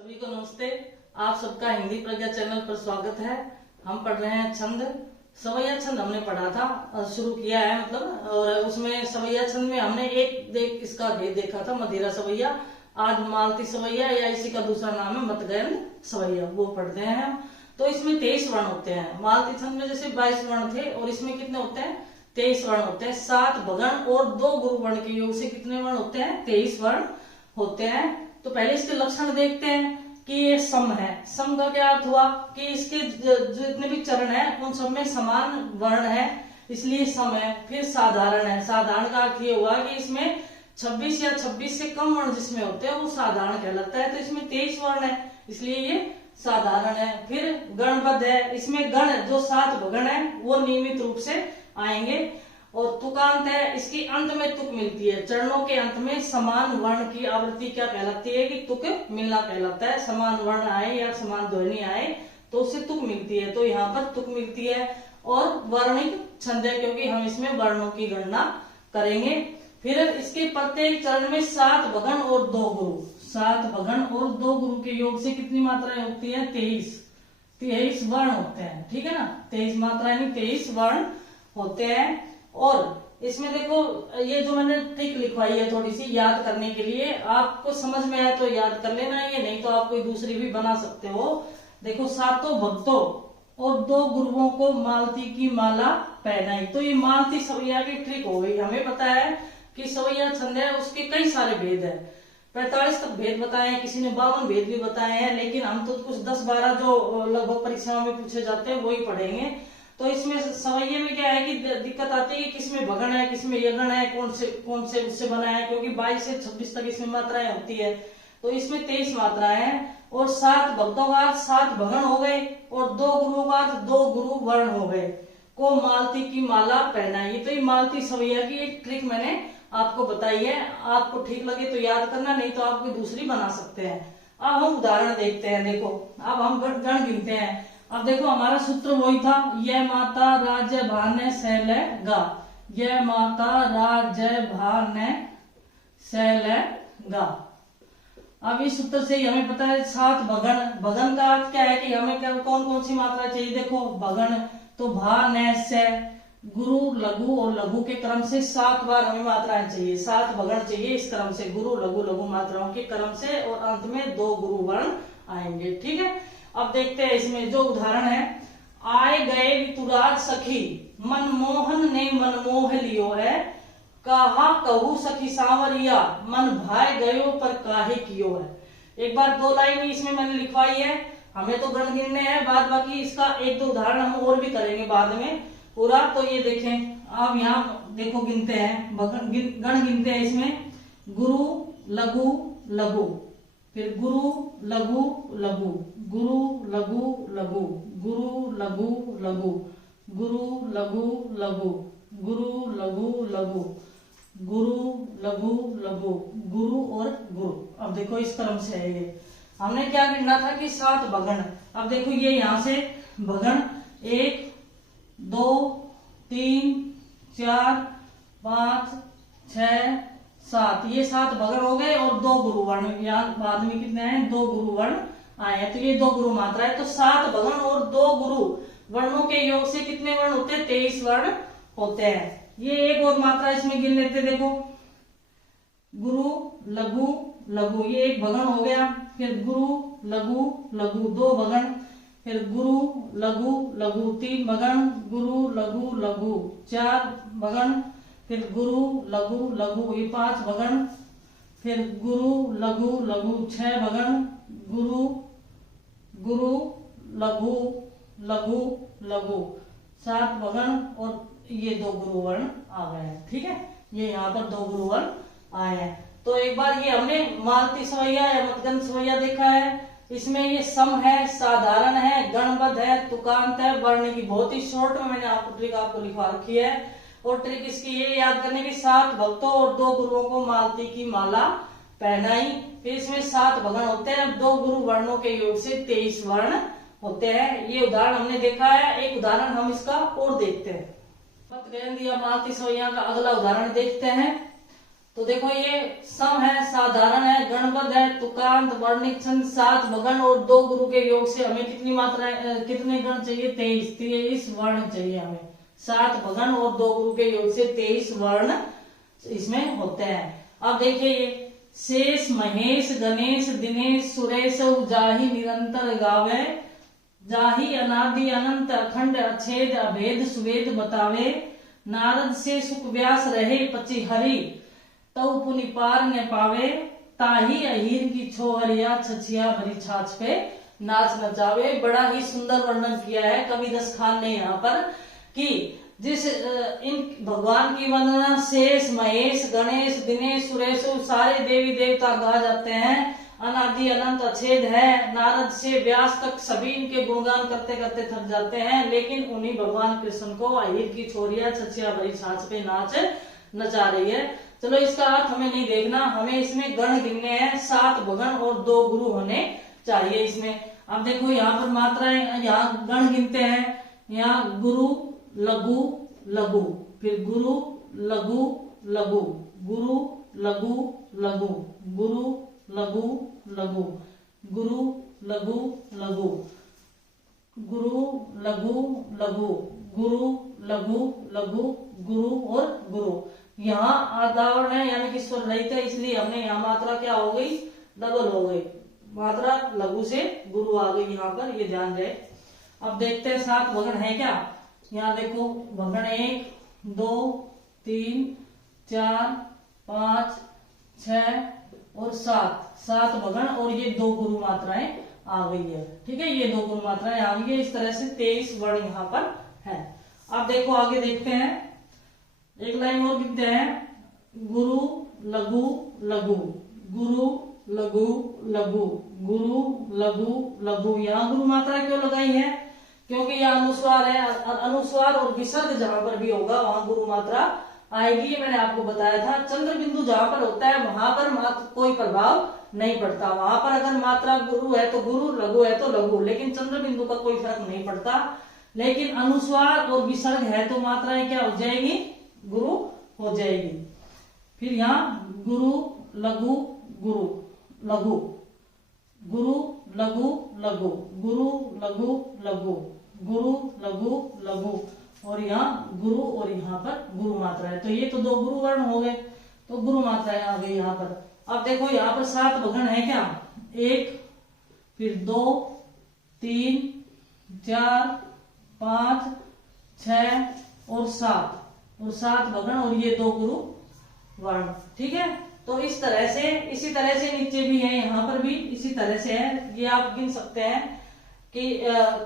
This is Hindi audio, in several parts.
सभी को नमस्ते। आप सबका हिंदी प्रज्ञा चैनल पर स्वागत है। हम पढ़ रहे हैं छंद। सवैया छंद हमने पढ़ा था, शुरू किया है मतलब, और उसमें सवैया छंद में हमने इसका भेद देखा था, मदिरा सवैया। आज मालती सवैया या इसी का दूसरा नाम है मतगयन सवैया, वो पढ़ते हैं हम। तो इसमें 23 वर्ण होते हैं। मालती छंद में जैसे 22 वर्ण थे और इसमें कितने होते हैं? 23 वर्ण होते हैं। 7 भगण और 2 गुरु वर्ण के योग से कितने वर्ण होते हैं? 23 वर्ण होते हैं। तो पहले इसके लक्षण देखते हैं कि ये सम है। सम का क्या अर्थ हुआ कि इसके जितने भी चरण हैं उन सब में समान वर्ण है, इसलिए सम है। फिर साधारण है। साधारण का अर्थ ये हुआ कि इसमें 26 या 26 से कम वर्ण जिसमें होते हैं वो साधारण कहलाता है। तो इसमें 23 वर्ण है, इसलिए ये साधारण है। फिर गणबद्ध है। इसमें गण जो 7 भगण है वो नियमित रूप से आएंगे। और तुकांत है, इसकी अंत में तुक मिलती है। चरणों के अंत में समान वर्ण की आवृत्ति क्या कहलाती है? कि तुक मिलना कहलाता है। समान वर्ण आए या समान ध्वनि आए तो उससे तुक मिलती है। तो यहाँ पर तुक मिलती है। और वर्णिक छंद है क्योंकि हम इसमें वर्णों की गणना करेंगे। फिर इसके प्रत्येक चरण में 7 भगण और 2 गुरु। 7 भगण और 2 गुरु के योग से कितनी मात्राएं होती है? 23 वर्ण होते हैं। ठीक है ना, 23 मात्राएं नहीं, 23 वर्ण होते हैं। और इसमें देखो ये जो मैंने ट्रिक लिखवाई है थोड़ी सी याद करने के लिए, आपको समझ में आए तो याद कर लेना, ये नहीं तो आप कोई दूसरी भी बना सकते हो। देखो, 7 भक्तों और 2 गुरुओं को मालती की माला पहनाई। तो ये मालती सवैया की ट्रिक हो गई। हमें पता है कि सवैया छंद है, उसके कई सारे भेद है। 45 तक भेद बताए हैं, किसी ने 52 भेद भी बताए हैं, लेकिन हम तो कुछ 10-12 जो लगभग परीक्षाओं में पूछे जाते हैं वही पढ़ेंगे। तो इसमें सवैये में क्या है कि दिक्कत आती है कि किसमें भगण है, किसमें यगण है, कौन से उससे बना है, क्योंकि 22 से 26 तक इसमें मात्राएं होती है। तो इसमें 23 मात्राएं हैं। और 7 भक्तों का 7 भगण हो गए और 2 गुरुओं का 2 गुरु वर्ण हो गए। को मालती की माला पहनाई। तो ये मालती सवैया की एक ट्रिक मैंने आपको बताई है। आपको ठीक लगे तो याद करना, नहीं तो आप कोई दूसरी बना सकते हैं। अब हम उदाहरण देखते हैं। देखो, अब हम गण गिनते हैं। अब देखो, हमारा सूत्र वही था, यह माता राज्य भाने शैल गा। यह माता राज्य भाने शैल गा। अब इस सूत्र से हमें पता है 7 भगण। भगन का अर्थ क्या है कि हमें कौन कौन सी मात्रा चाहिए? देखो, भगण तो भा न से गुरु लघु और लघु के क्रम से 7 बार हमें मात्राएं चाहिए। 7 भगण चाहिए इस क्रम से, गुरु लघु लघु मात्राओं के क्रम से, और अंत में 2 गुरु वर्ण आएंगे। ठीक है, अब देखते हैं इसमें जो उदाहरण है। आए गए वितुराज सखी, मनमोहन ने मनमोह लियो है। कहा कहू सखी सांवरिया, मन भाई गयो पर काहे कियो है। एक बार 2 लाइन इसमें मैंने लिखवाई है। हमें तो गण गिनने हैं, बाद बाकी इसका 1-2 उदाहरण हम और भी करेंगे बाद में पूरा। तो ये देखें, आप यहाँ देखो गिनते हैं, गण गिनते हैं इसमें। गुरु लघु लघु, फिर गुरु लघु लघु, गुरु लघु लघु, गुरु लघु लघु, गुरु लघु लघु, गुरु लघु लघु, गुरु लघु लघु, गुरु और गुरु। अब देखो इस क्रम से है ये। हमने क्या गिनना था कि 7 भगण। अब देखो ये यहाँ से भगण 1 2 3 4 5 6 7, ये 7 भगण हो गए। और 2 गुरु वर्ण, यहाँ बाद में कितने हैं? 2 गुरु वर्ण आए हैं। तो ये 2 गुरु मात्रा है। तो 7 भगण और 2 गुरु वर्णों के योग से कितने वर्ण होते हैं? 23 वर्ण होते हैं। ये एक और मात्रा इसमें गिन लेते। देखो, गुरु लघु लघु, ये 1 भगण हो गया। फिर गुरु लघु लघु 2 भगण, फिर गुरु लघु लघु 3 भगण, गुरु लघु लघु 4 भगण, फिर गुरु लघु लघु ये 5 भगण, फिर गुरु लघु लघु 6 भगण, गुरु गुरु लघु लघु लघु 7 भगण, और ये 2 गुरु वर्ण आ गए हैं। ठीक है, ये यहाँ पर 2 गुरु वर्ण आए हैं। तो एक बार ये हमने मालती सवैया या मतगन सवैया देखा है। इसमें ये सम है, साधारण है, गणबद्ध है, तुकांत है, वर्ण की बहुत ही शॉर्ट में मैंने आपको ट्रिक आपको लिखवा रखी है। और ट्रिक इसकी ये याद करने की, 7 भक्तों और 2 गुरुओं को मालती की माला पहनाई। फिर इसमें 7 भगण होते हैं, 2 गुरु वर्णों के योग से 23 वर्ण होते हैं। ये उदाहरण हमने देखा है। एक उदाहरण हम इसका और देखते हैं। मतगयन या मालती सवैया का अगला उदाहरण देखते हैं। तो देखो ये सम है, साधारण है, गणपद है, तुकांत, वर्णिक छंद, 7 भगण और 2 गुरु के योग से हमें कितनी मात्राएं, कितने गण चाहिए? 23 वर्ण चाहिए हमें। 7 भगण और 2 गुरु के योग से 23 वर्ण इसमें होते हैं। अब देखिए ये शेष, महेश, गणेश, दिनेश, सुरेश जाहि निरंतर गावे, जाहि अनादि अनंत अखंड अछेद अभेद सुवेद बतावे, नारद से सुख व्यास रहे पची हरि, तऊ पुनि पार न पावे, ताही अहीर की छोहरिया छछिया भरी छाछ पे नाच नचावे। बड़ा ही सुंदर वर्णन किया है कवि दस खान ने यहाँ पर कि जिस इन भगवान की वंदना शेष, महेश, गणेश, दिनेश, सुरेश सारे देवी देवता गा जाते हैं, अनादि अनंत अछेद है, नारद से व्यास तक सभी इनके गुणगान करते करते थक जाते हैं, लेकिन उन्हीं भगवान कृष्ण को अहीर की छोरिया छछिया भरी छाछ पे नाच नचा रही है। चलो इसका अर्थ हमें नहीं देखना, हमें इसमें गण गिनने हैं, 7 भगण और 2 गुरु होने चाहिए इसमें। अब देखो यहाँ पर मात्राएं, यहाँ गण गिनते हैं, यहाँ गुरु, लघु, लघु, फिर गुरु, लघु, लघु, गुरु, लघु, लघु, गुरु, लघु, लघु, गुरु, लघु, लघु, गुरु, लघु, लघु, गुरु, लघु, लघु, गुरु और गुरु। यहाँ आदावर्ण है यानी कि स्वर रहित है, इसलिए हमने यहाँ मात्रा क्या हो गई? डबल हो गई, मात्रा लघु से गुरु आ गई यहाँ पर, ये ध्यान रहे। अब देखते हैं 7 भगण है क्या। यहाँ देखो भगण 1, 2, 3, 4, 5, 6 और 7 भगण और ये 2 गुरु मात्राएं आ गई है। ठीक है, ये 2 गुरु मात्राएं आ गई है। इस तरह से 23 वर्ण यहाँ पर है। अब देखो आगे देखते हैं, एक लाइन और गिनते हैं, गुरु, लघु, लघु, गुरु, लघु, लघु, गुरु, लघु, लघु। यहाँ गुरु मात्रा क्यों लगाई है? क्योंकि यह अनुस्वार है, अनुस्वार और विसर्ग जहां पर भी होगा वहां गुरु मात्रा आएगी। ये मैंने आपको बताया था। चंद्र बिंदु जहां पर होता है वहां पर कोई प्रभाव नहीं पड़ता, वहां पर अगर मात्रा गुरु है तो गुरु, लघु है तो लघु, लेकिन चंद्र बिंदु का कोई फर्क नहीं पड़ता। लेकिन अनुस्वार और विसर्ग है तो मात्राएं क्या हो जाएगी? गुरु हो जाएगी। फिर यहाँ गुरु, लघु, गुरु, लघु, गुरु, लघु, लघु, गुरु, लघु, लघु, गुरु, लघु, लघु और यहाँ गुरु और यहाँ पर गुरु मात्रा है। तो ये तो 2 गुरु वर्ण हो गए, तो गुरु मात्राएं आ गई यहाँ पर। अब देखो यहाँ पर 7 भगण है क्या? 1, फिर 2, 3, 4, 5, 6 और 7 भगण और ये 2 गुरु वर्ण। ठीक है, तो इस तरह से, इसी तरह से नीचे भी है, यहाँ पर भी इसी तरह से है। ये आप गिन सकते हैं कि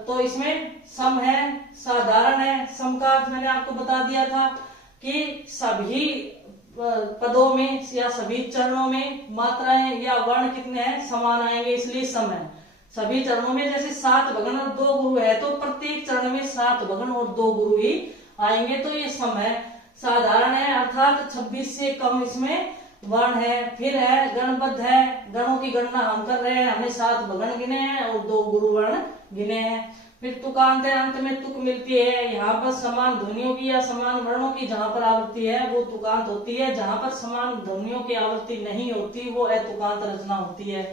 तो इसमें सम है, साधारण है। सम का अर्थ मैंने आपको बता दिया था कि सभी पदों में या सभी चरणों में मात्राएं या वर्ण कितने हैं? समान आएंगे, इसलिए सम है। सभी चरणों में जैसे 7 भगण और 2 गुरु है तो प्रत्येक चरण में 7 भगण और 2 गुरु ही आएंगे, तो ये सम है। साधारण है अर्थात 26 से कम इसमें वर्ण है। फिर है गणबद्ध है, गणों की गणना हम कर रहे हैं, हमने 7 भगण गिने हैं और 2 गुरु वर्ण गिने हैं। फिर तुकांत है, अंत में तुक मिलती है। यहाँ पर समान ध्वनियों की या समान वर्णों की जहां पर आवृत्ति है वो तुकांत होती है, जहां पर समान ध्वनियों की आवृत्ति नहीं होती वो अतुकांत रचना होती है।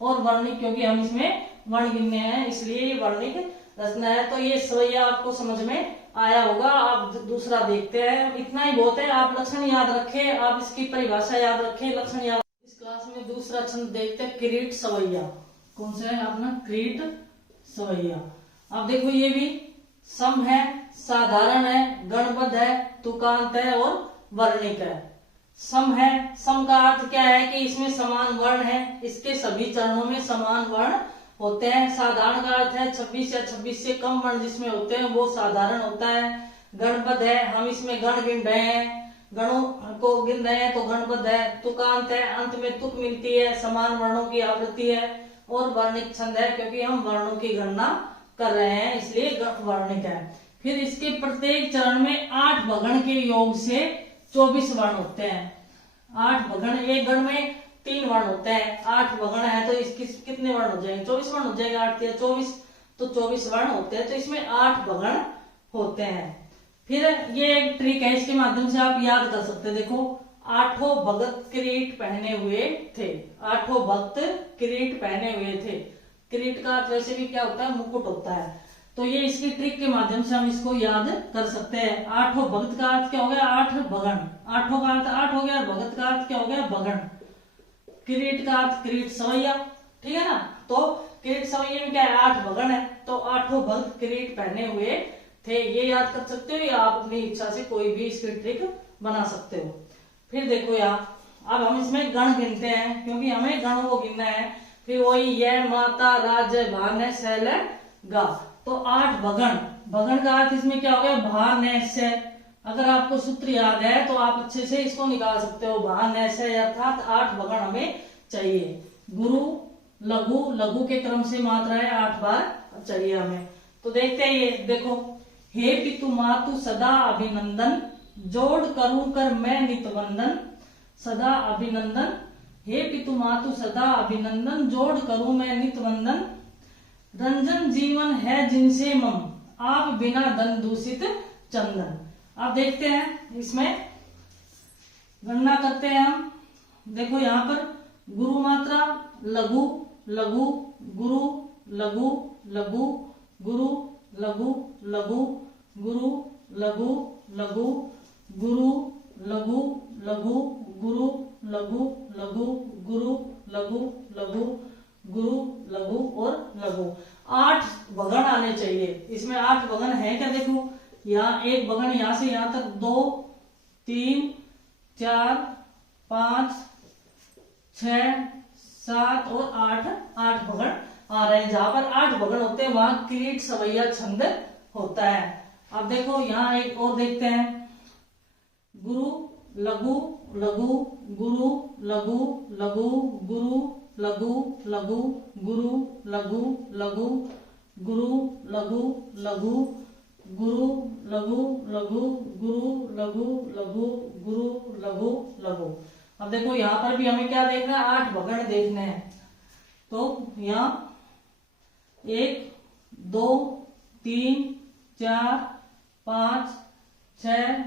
और वर्णिक, क्योंकि हम इसमें वर्ण गिनने हैं इसलिए ये वर्णिक रचना है। तो ये सवैया आपको समझ में आया होगा। आप दूसरा देखते हैं, इतना ही बहुत है। आप लक्षण याद रखें, आप इसकी परिभाषा याद रखें, लक्षण याद। इस क्लास में दूसरा छंद देखते हैं, किरीट सवैया। कौन सा है अपना? किरीट सवैया। अब देखो ये भी सम है, साधारण है, गणबद्ध है, तुकांत है और वर्णिक है। सम है, सम का अर्थ क्या है कि इसमें समान वर्ण है, इसके सभी चरणों में समान वर्ण होते हैं। साधारण का अर्थ है 26 या 26 से कम वर्ण जिसमें होते हैं वो साधारण होता है। गणबद्ध है, हम इसमें गण गिन रहे हैं, गणों को गिन रहे हैं तो गणबद्ध है। तुकांत है, अंत में तुक मिलती है, समान वर्णों की आवृत्ति है। और वर्णिक छंद है क्योंकि हम वर्णों की गणना कर रहे हैं इसलिए वर्णिक है। फिर इसके प्रत्येक चरण में 8 भगण के योग से 24 वर्ण होते हैं। 8 भगण, एक गण में 3 वर्ण होते हैं, 8 भगण है तो इसकी कितने वर्ण हो जाएंगे? 24 वर्ण हो जाएंगे। 8 या 24 तो 24 वर्ण होते हैं, तो इसमें 8 भगण होते हैं। फिर ये एक ट्रिक है, इसके माध्यम से आप याद कर सकते हैं। देखो आठों भगत किरीट पहने हुए थे। आठों भक्त किरीट पहने हुए थे। किरीट का वैसे भी क्या होता है, मुकुट होता है। तो ये इसकी ट्रिक के माध्यम से हम इसको याद कर सकते हैं। आठों भक्त का अर्थ क्या हो गया, आठ भगन। आठों का अर्थ आठ हो गया, भगत का अर्थ क्या हो गया, भगन। किरीट का अर्थ किरीट सवैया, ठीक है ना। तो किरीट सवैया में क्या है, आठ भगन है। तो आठों भक्त किरीट पहने हुए थे, ये याद कर सकते हो, या आप अपनी इच्छा से कोई भी इसकी ट्रिक बना सकते हो। फिर देखो यहाँ, अब हम इसमें गण गिनते हैं, क्योंकि हमें गण वो गिनना है। फिर वही ये माता राज्य भान शैल गा। तो आठ भगन, भगन का अर्थ इसमें क्या हो गया, भान से। अगर आपको सूत्र याद है तो आप अच्छे से इसको निकाल सकते हो। भान से अर्थात आठ भगन हमें चाहिए। गुरु लघु, लघु के क्रम से मात्राएं 8 बार चाहिए हमें। तो देखते हैं ये, देखो, हे पितु मातु सदा अभिनंदन, जोड़ करूं कर मैं नित वंदन। सदा अभिनंदन, हे पितु मातु सदा अभिनंदन, जोड़ करूं मैं नित वंदन। रंजन जीवन है जिनसे मम, आप बिना धन दूषित चंदन। अब देखते हैं इसमें गणना करते हैं हम। देखो यहाँ पर गुरु मात्रा लघु लघु गुरु लघु लघु गुरु लघु लघु गुरु लघु लघु गुरु लघु लघु गुरु लघु लघु गुरु लघु लघु गुरु लघु और लघु। 8 भगन आने चाहिए। इसमें 8 भगन है क्या, देखो यहाँ एक भगन, यहां से यहां तक 2 3 4 5 6 7 और 8 भगन आ रहे हैं। जहां पर 8 भगन होते हैं वहां किरीट सवैया छंद होता है। अब देखो यहाँ एक और देखते हैं, गुरु लघु लघु गुरु लघु लघु गुरु लघु लघु गुरु लघु लघु गुरु लघु लघु गुरु लघु लघु गुरु लघु लघु गुरु लघु लघु। अब देखो यहाँ पर भी हमें क्या देखना है, 8 भगन देखने हैं। तो यहाँ 1 2 3 4 5 6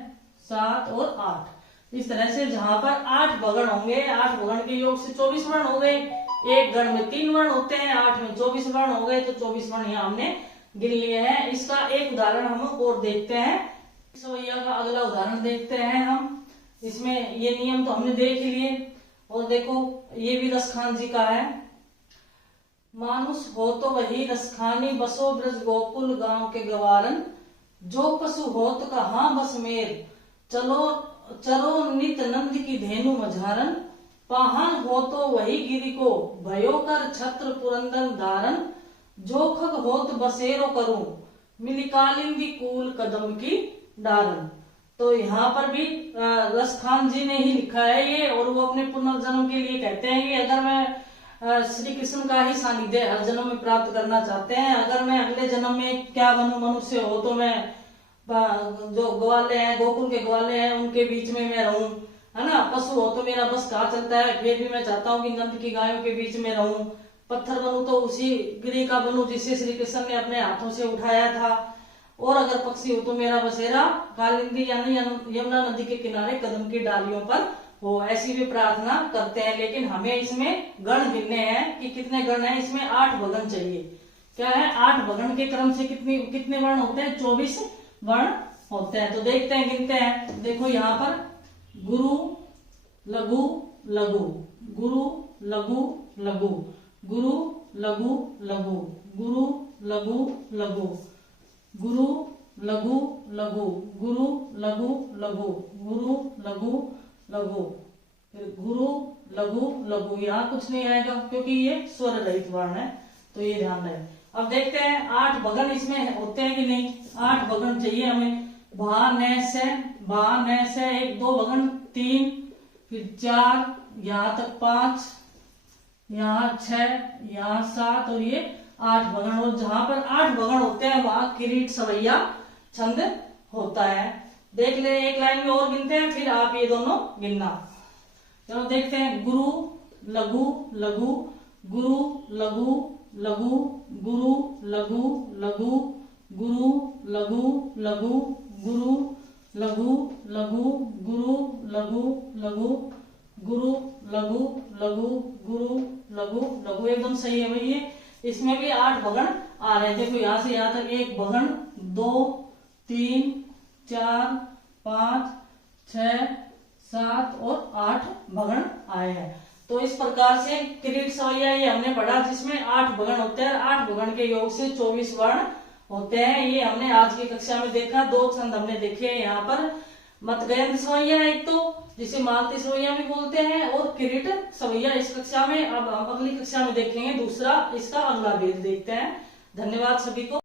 7 और 8, इस तरह से जहां पर 8 भगन होंगे, 8 भगन के योग से 24 वर्ण हो गए। एक गण में 3 वर्ण होते हैं, 8 में 24 वर्ण हो गए। तो 24 वर्ण यहाँ हमने गिन लिए हैं। इसका एक उदाहरण हम और देखते हैं। सवैया का अगला उदाहरण देखते हैं हम। इसमें ये नियम तो हमने देख लिए। और देखो ये भी रसखान जी का है। मानुष हो तो वही रसखानी, बसो ब्रज गोकुल गांव के गवारन। जो पशु होत कहाँ बस मेर, चलो चरो नित नंद की धेनु मझारन। पाहन हो तो वही गिरि को, भयो कर छत्र पुरंदन धारन। जो खग होत बसेरो करूं, मिलिकालिंदी कूल कदम की डारन। तो यहाँ पर भी रसखान जी ने ही लिखा है ये, और वो अपने पुनर्जन्म के लिए कहते हैं कि अगर मैं श्री कृष्ण का ही सानिध्य हर जन्म में प्राप्त करना चाहते हैं, अगर मैं अगले जन्म में क्या बनूं, मनुष्य हो तो मैं जो ग्वाले हैं, गोकुल के ग्वाले हैं, उनके बीच में मैं रहूं, है ना। पशु हो तो मेरा बस कहाँ चलता है, फिर भी मैं चाहता हूँ कि नंद की गायों के बीच में रहूं। पत्थर बनूं तो उसी गिरी का बनूं जिसे श्री कृष्ण ने अपने हाथों से उठाया था। और अगर पक्षी हो तो मेरा बसेरा कालिंदी यानी यमुना नदी के किनारे कदम की डालियों पर हो, ऐसी भी प्रार्थना करते हैं। लेकिन हमें इसमें गण गिनने हैं कि कितने गण हैं। इसमें 8 भगन चाहिए। क्या है, 8 भगन के क्रम से कितने वर्ण होते हैं, 24 वर्ण होते हैं। तो देखते हैं, गिनते हैं। देखो यहाँ पर गुरु लघु लघु गुरु लघु लघु गुरु लघु लघु गुरु लघु लघु गुरु लघु लघु गुरु लघु लघु गुरु लघु लघु गुरु लघु लघु। यहाँ कुछ नहीं आएगा क्योंकि ये स्वर रहित वर्ण है, तो ये ध्यान रहे। अब देखते हैं 8 भगन इसमें होते हैं कि नहीं। 8 भगन चाहिए हमें। भा न से 1 2 भगन, 3 फिर 4, यहाँ तक 5, यहाँ 6, यहाँ 7 और ये 8 भगन। और जहां पर 8 भगन होते हैं वहां किरीट सवैया छंद होता है। देख ले, एक लाइन में और गिनते हैं, फिर आप ये दोनों गिनना। चलो देखते हैं। गुरु लघु लघु गुरु लघु लघु गुरु लघु लघु गुरु लघु लघु गुरु लघु लघु गुरु लघु लघु गुरु लघु लघु गुरु लघु लघु। एकदम सही है भाई। ये इसमें भी 8 भगण आ रहे हैं। देखो यहाँ से यहाँ तक 1 भगण, 2 3 4 5 6 7 और 8 भगण आए हैं। तो इस प्रकार से किरीट सवैया ये हमने पढ़ा, जिसमें 8 भगण होते हैं। 8 भगण के योग से 24 वर्ण होते हैं। ये हमने आज की कक्षा में देखा। 2 छंद हमने देखे हैं यहाँ पर। मतगयंत सवैया एक तो, जिसे मालती सवैया भी बोलते हैं, और किरीट सवैया इस कक्षा में। अब हम अगली कक्षा में देखेंगे दूसरा, इसका अगला भेद देखते हैं। धन्यवाद सभी को।